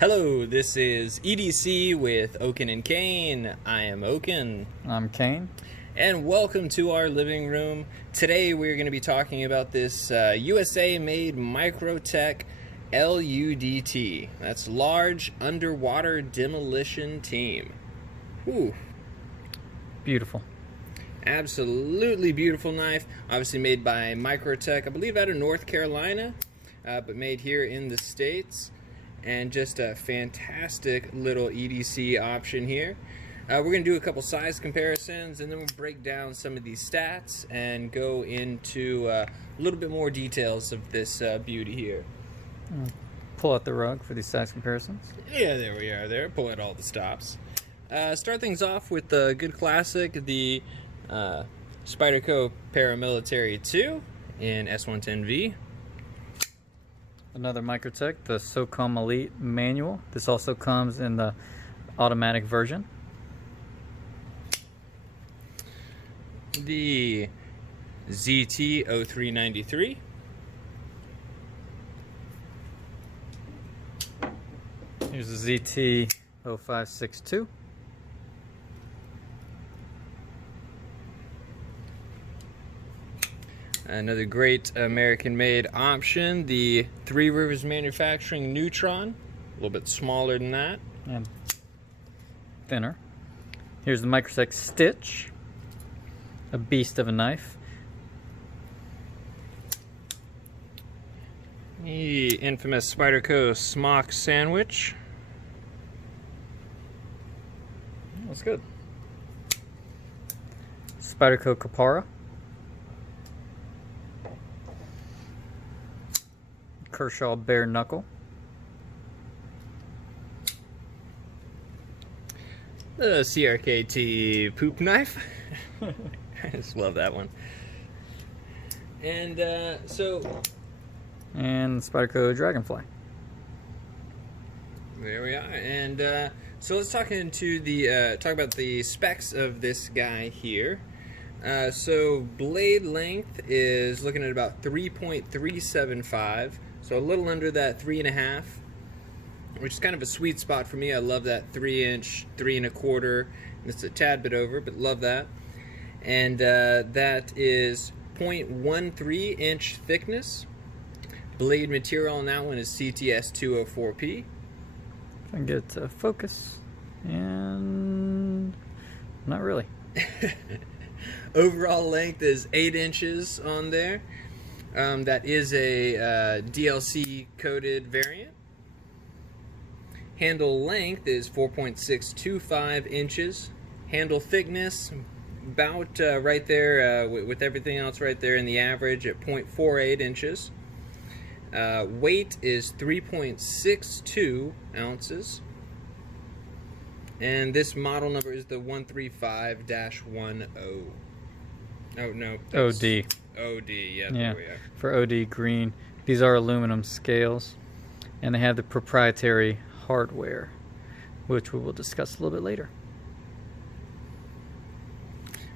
Hello, this is EDC with Oaken and Kane. I am Oaken. I'm Kane. And welcome to our living room. Today we're going to be talking about this USA-made Microtech LUDT. That's Large Underwater Demolition Team. Ooh. Beautiful. Absolutely beautiful knife. Obviously made by Microtech, I believe out of North Carolina, but made here in the States. And just a fantastic little EDC option here. We're going to do a couple size comparisons, and then we'll break down some of these stats and go into a little bit more details of this beauty here. Pull out the rug for these size comparisons. Yeah, there we are there. Pull out all the stops. Start things off with the good classic, the Spyderco Paramilitary 2 in S110V. Another Microtech, the SOCOM Elite manual. This also comes in the automatic version. The ZT 0393. Here's the ZT 0562. Another great American-made option, the Three Rivers Manufacturing Neutron, a little bit smaller than that. And thinner. Here's the Microtech Stitch, a beast of a knife. The infamous Spyderco Smock sandwich. That's good. Spyderco Capara. Kershaw Bare Knuckle. The CRKT Poop Knife. I just love that one. And And Spyderco Dragonfly. there we are. And so let's talk about the specs of this guy here. So blade length is looking at about 3.375. So a little under that 3.5, which is kind of a sweet spot for me. I love that 3-inch, 3 1/4. It's a tad bit over, but love that. And that is 0.13-inch thickness. Blade material on that one is CTS 204P. If I can get it to focus. And not really. Overall length is 8 inches on there. That is a DLC coded variant. Handle length is 4.625 inches. Handle thickness about right there with everything else right there in the average at 0.48 inches. Weight is 3.62 ounces. And this model number is the 135-1O. Oh no. OD. OD, yeah, Yeah, there we are. for OD green. These are aluminum scales, and they have the proprietary hardware, which we will discuss a little bit later.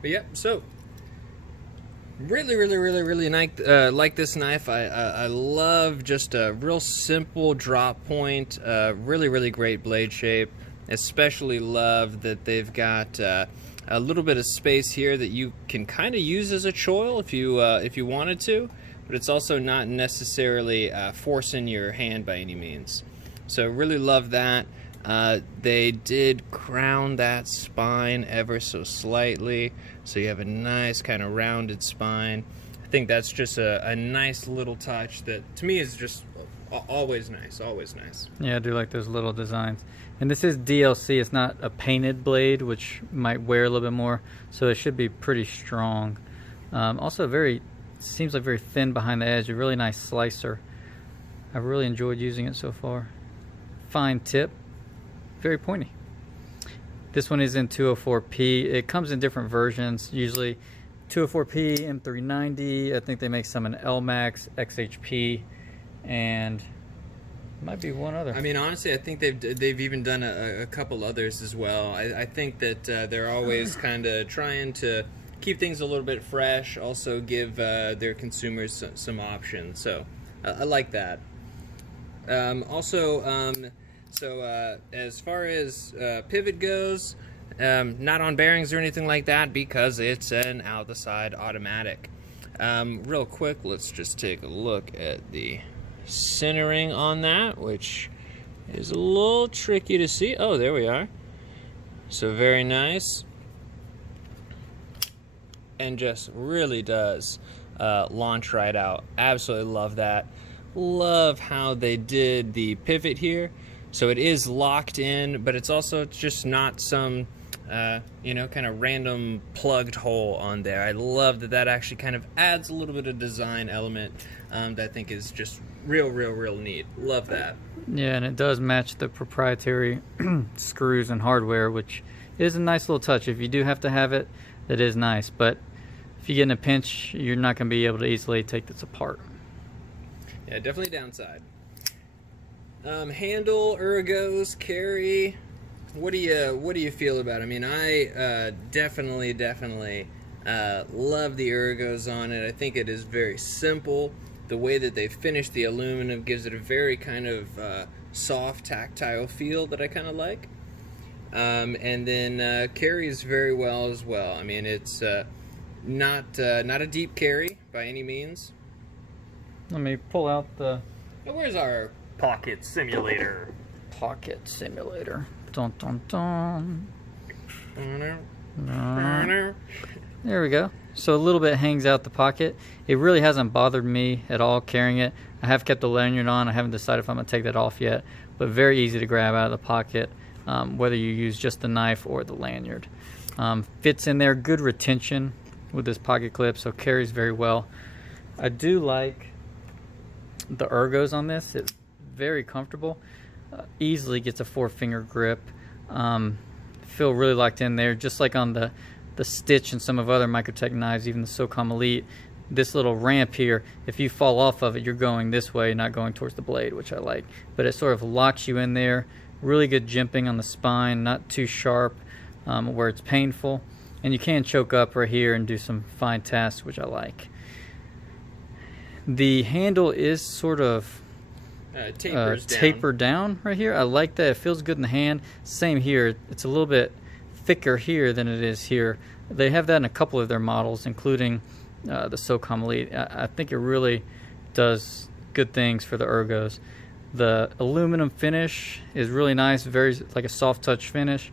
But yeah, so really like this knife. I love just a real simple drop point. Really great blade shape. Especially love that they've got a little bit of space here that you can kind of use as a choil if you wanted to, but it's also not necessarily forcing your hand by any means. So really love that. They did crown that spine ever so slightly, so you have a nice kind of rounded spine. I think that's just a nice little touch that to me is just always nice, always nice. Yeah, I do like those little designs. And this is DLC. It's not a painted blade, which might wear a little bit more, so it should be pretty strong. Also seems like very thin behind the edge. A really nice slicer. I've really enjoyed using it so far. Fine tip, very pointy. This one is in 204P. It comes in different versions, usually 204P, M390. I think they make some in LMAX, XHP, and might be one other. I mean, honestly, I think they've even done a couple others as well. I think that they're always kind of trying to keep things a little bit fresh, also give their consumers some options. So I like that. Also, So as far as pivot goes, not on bearings or anything like that because it's an out-the-side automatic. Real quick, let's just take a look at the centering on that, which is a little tricky to see. Oh, there we are. So very nice. And just really does launch right out. Absolutely love that. Love how they did the pivot here. So it is locked in, but it's also just not some, you know, kind of random plugged hole on there. I love that that actually kind of adds a little bit of design element that I think is just real neat. Love that. Yeah, and it does match the proprietary screws and hardware, which is a nice little touch. If you do have to have it, that is nice. But if you get in a pinch, you're not going to be able to easily take this apart. Yeah, definitely downside. Handle, ergos, carry. What do you feel about it? I mean, I definitely love the ergos on it. I think it is very simple. The way that they finished the aluminum gives it a very kind of soft, tactile feel that I kind of like. And then carries very well as well. I mean, it's not a deep carry by any means. Let me pull out the... Oh, where's our pocket simulator? Pocket simulator. Dun dun dun. There we go. So a little bit hangs out the pocket. It really hasn't bothered me at all carrying it. I have kept the lanyard on. I haven't decided if I'm going to take that off yet, but very easy to grab out of the pocket, whether you use just the knife or the lanyard. Fits in there. Good retention with this pocket clip, so carries very well. I do like the ergos on this. It's very comfortable. Easily gets a 4-finger grip. Feel really locked in there, just like on the Stitch and some of other Microtech knives, even the SOCOM Elite. This little ramp here, if you fall off of it, you're going this way, not going towards the blade, which I like. But it sort of locks you in there. Really good jimping on the spine, not too sharp where it's painful. And you can choke up right here and do some fine tasks, which I like. The handle is sort of tapered down right here. I like that. It feels good in the hand. Same here. It's a little bit thicker here than it is here. They have that in a couple of their models, including the SOCOM Elite. I think it really does good things for the ergos. The aluminum finish is really nice, very like a soft touch finish,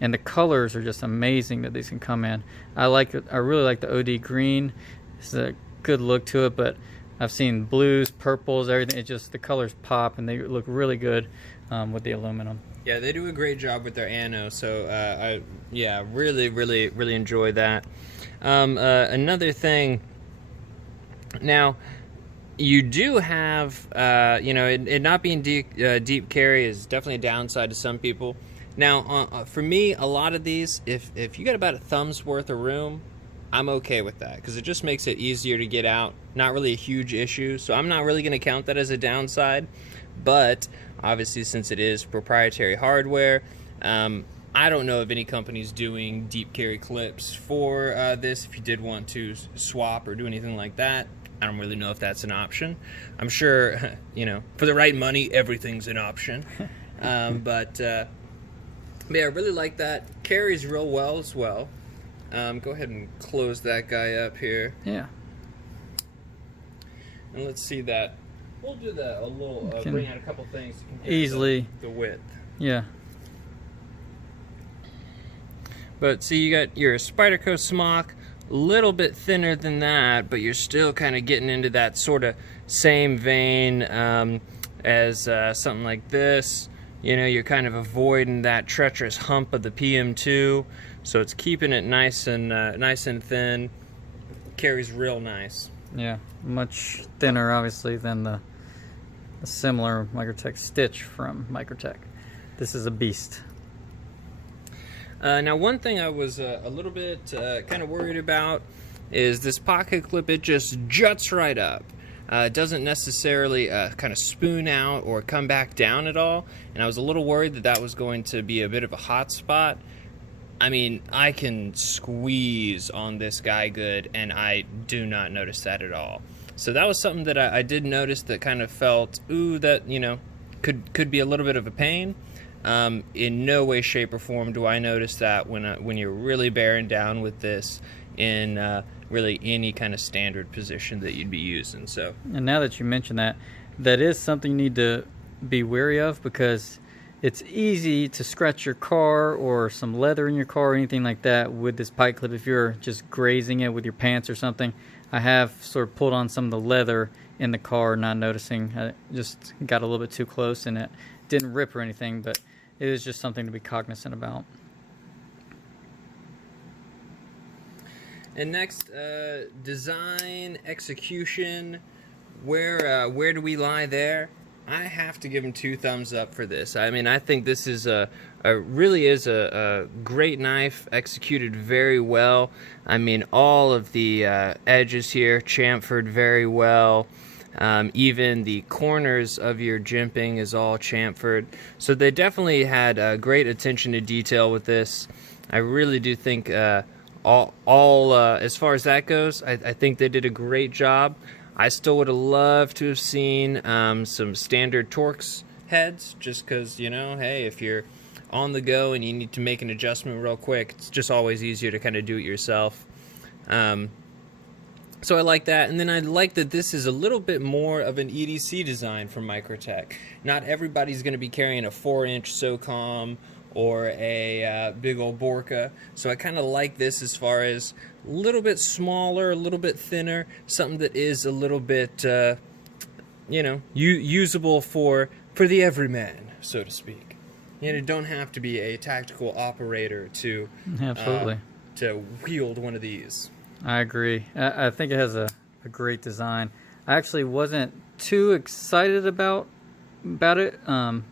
and the colors are just amazing that these can come in. I like it. I really like the OD green. It's a good look to it, but I've seen blues, purples, everything. It just, the colors pop and they look really good with the aluminum. Yeah, they do a great job with their ano, so I really enjoy that. Another thing, now you do have you know, it not being deep carry is definitely a downside to some people. Now for me, a lot of these, if you got about a thumb's worth of room, I'm okay with that because it just makes it easier to get out. Not really a huge issue, so I'm not really going to count that as a downside. But obviously, since it is proprietary hardware, I don't know of any companies doing deep carry clips for this. If you did want to swap or do anything like that, I don't really know if that's an option. I'm sure, you know, for the right money, everything's an option. But yeah, I really like that. Carries real well as well. Go ahead and close that guy up here. Yeah. And let's see that. We'll do a little, bring out a couple things to compare easily the width. Yeah. But see, you got your Spyderco Smock, a little bit thinner than that, but you're still kind of getting into that sort of same vein as something like this. You know, you're kind of avoiding that treacherous hump of the PM2, so it's keeping it nice and thin. Carries real nice. Yeah, much thinner, obviously, than the similar Microtech Stitch from Microtech. This is a beast. Now, one thing I was a little bit kind of worried about is this pocket clip. It just juts right up. It doesn't necessarily kind of spoon out or come back down at all, and I was a little worried that that was going to be a bit of a hot spot. I mean, I can squeeze on this guy good, and I do not notice that at all. So that was something that I did notice that kind of felt, ooh, that, you know, could be a little bit of a pain. In no way, shape, or form do I notice that when you're really bearing down with this in really any kind of standard position that you'd be using. So, and now that you mention that, that is something you need to be wary of, because it's easy to scratch your car or some leather in your car or anything like that with this pike clip if you're just grazing it with your pants or something. I have sort of pulled on some of the leather in the car, not noticing. I just got a little bit too close and it didn't rip or anything, but it is just something to be cognizant about. And next, design, execution. Where do we lie there? I have to give them 2 thumbs up for this. I mean, I think this is really is a great knife, executed very well. I mean, all of the edges here chamfered very well. Even the corners of your jimping is all chamfered. So they definitely had great attention to detail with this. I really do think all as far as that goes, I think they did a great job. I still would have loved to have seen some standard Torx heads, just because, you know, hey, if you're on the go and you need to make an adjustment real quick, it's just always easier to kind of do it yourself. So I like that, and then I like that this is a little bit more of an EDC design from Microtech. Not everybody's going to be carrying a 4-inch SOCOM or a big old Borka, so I kind of like this as far as a little bit smaller, a little bit thinner, something that is a little bit, you know, usable for the everyman, so to speak. You know, you don't have to be a tactical operator to Absolutely. To wield one of these. I agree. I think it has a great design. I actually wasn't too excited about it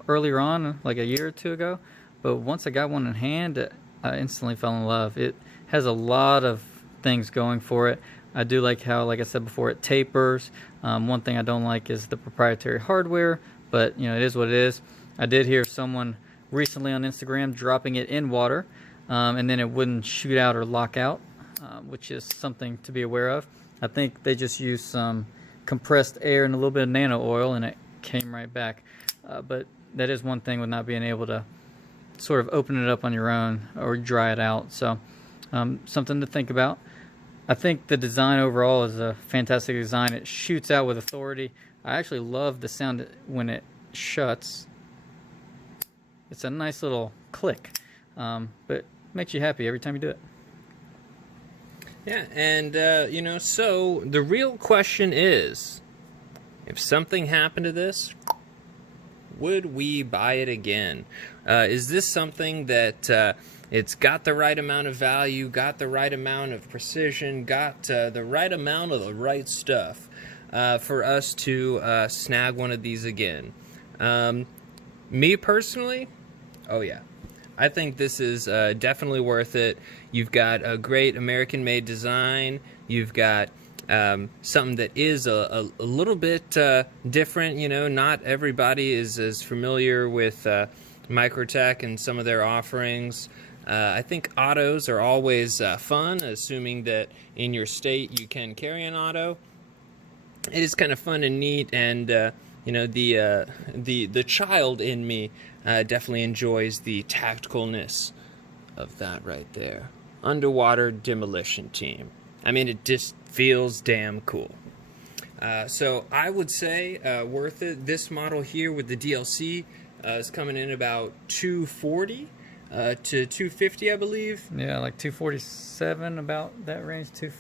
earlier on, like a year or two ago, but once I got one in hand, I instantly fell in love. It has a lot of things going for it. I do like how, like I said before, it tapers. One thing I don't like is the proprietary hardware, but you know, it is what it is. I did hear someone recently on Instagram dropping it in water, and then it wouldn't shoot out or lock out, which is something to be aware of. I think they just used some compressed air and a little bit of nano oil, and it came right back. But that is one thing with not being able to sort of open it up on your own or dry it out. So something to think about. I think the design overall is a fantastic design. It shoots out with authority. I actually love the sound when it shuts. It's a nice little click, but makes you happy every time you do it. Yeah, and you know, so the real question is, if something happened to this, would we buy it again? Is this something that it's got the right amount of value, got the right amount of precision, got the right amount of the right stuff for us to snag one of these again? Me personally, oh yeah. I think this is definitely worth it. You've got a great American-made design. You've got something that is a little bit different. You know, not everybody is as familiar with Microtech and some of their offerings. I think autos are always fun, assuming that in your state you can carry an auto. It is kind of fun and neat, and you know, the child in me definitely enjoys the tacticalness of that right there. Underwater demolition team. I mean, it just feels damn cool. So I would say worth it. This model here with the DLC is coming in about $240 to $250, I believe. Yeah, like 247, about that range, to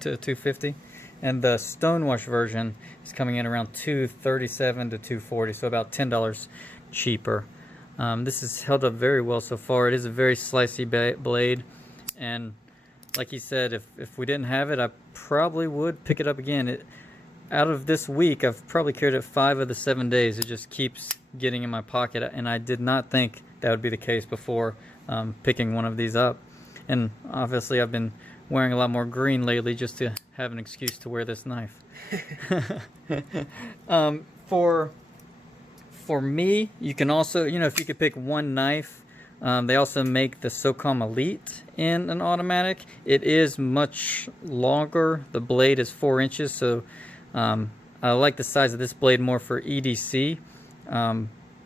250. And the Stonewash version is coming in around $237 to $240, so about $10 cheaper. This has held up very well so far. It is a very slicey blade, and like he said, if we didn't have it, I probably would pick it up again. Out of this week, I've probably carried it 5 of the 7 days. It just keeps getting in my pocket, and I did not think that would be the case before picking one of these up. And obviously, I've been wearing a lot more green lately just to have an excuse to wear this knife. For me, you can also, you know, if you could pick one knife, they also make the SOCOM Elite in an automatic. It is much longer. The blade is 4 inches, so I like the size of this blade more for EDC.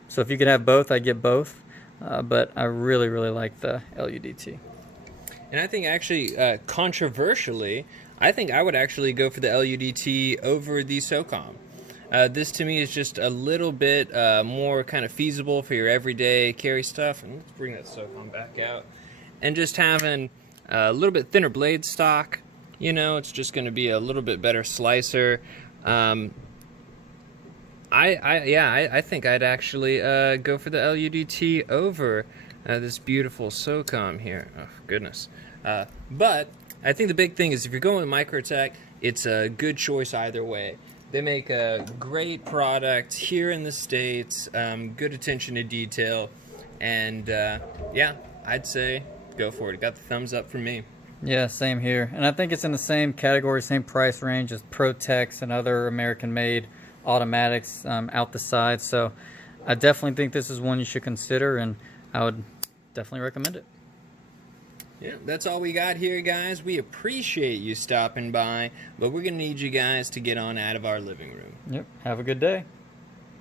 So if you could have both, I'd get both. But I really, really like the LUDT. And I think actually, controversially, I think I would actually go for the LUDT over the SOCOM. This to me is just a little bit more kind of feasible for your everyday carry stuff. And let's bring that SOCOM back out. And just having a little bit thinner blade stock, you know, it's just going to be a little bit better slicer. I think I'd actually go for the LUDT over this beautiful SOCOM here. Oh, goodness. But I think the big thing is if you're going with Microtech, it's a good choice either way. They make a great product here in the States, good attention to detail, and yeah, I'd say go for it. Got the thumbs up from me. Yeah, same here. And I think it's in the same category, same price range as Protex and other American-made automatics out the side. So I definitely think this is one you should consider, and I would definitely recommend it. Yeah, that's all we got here, guys. We appreciate you stopping by, but we're going to need you guys to get on out of our living room. Yep. Have a good day.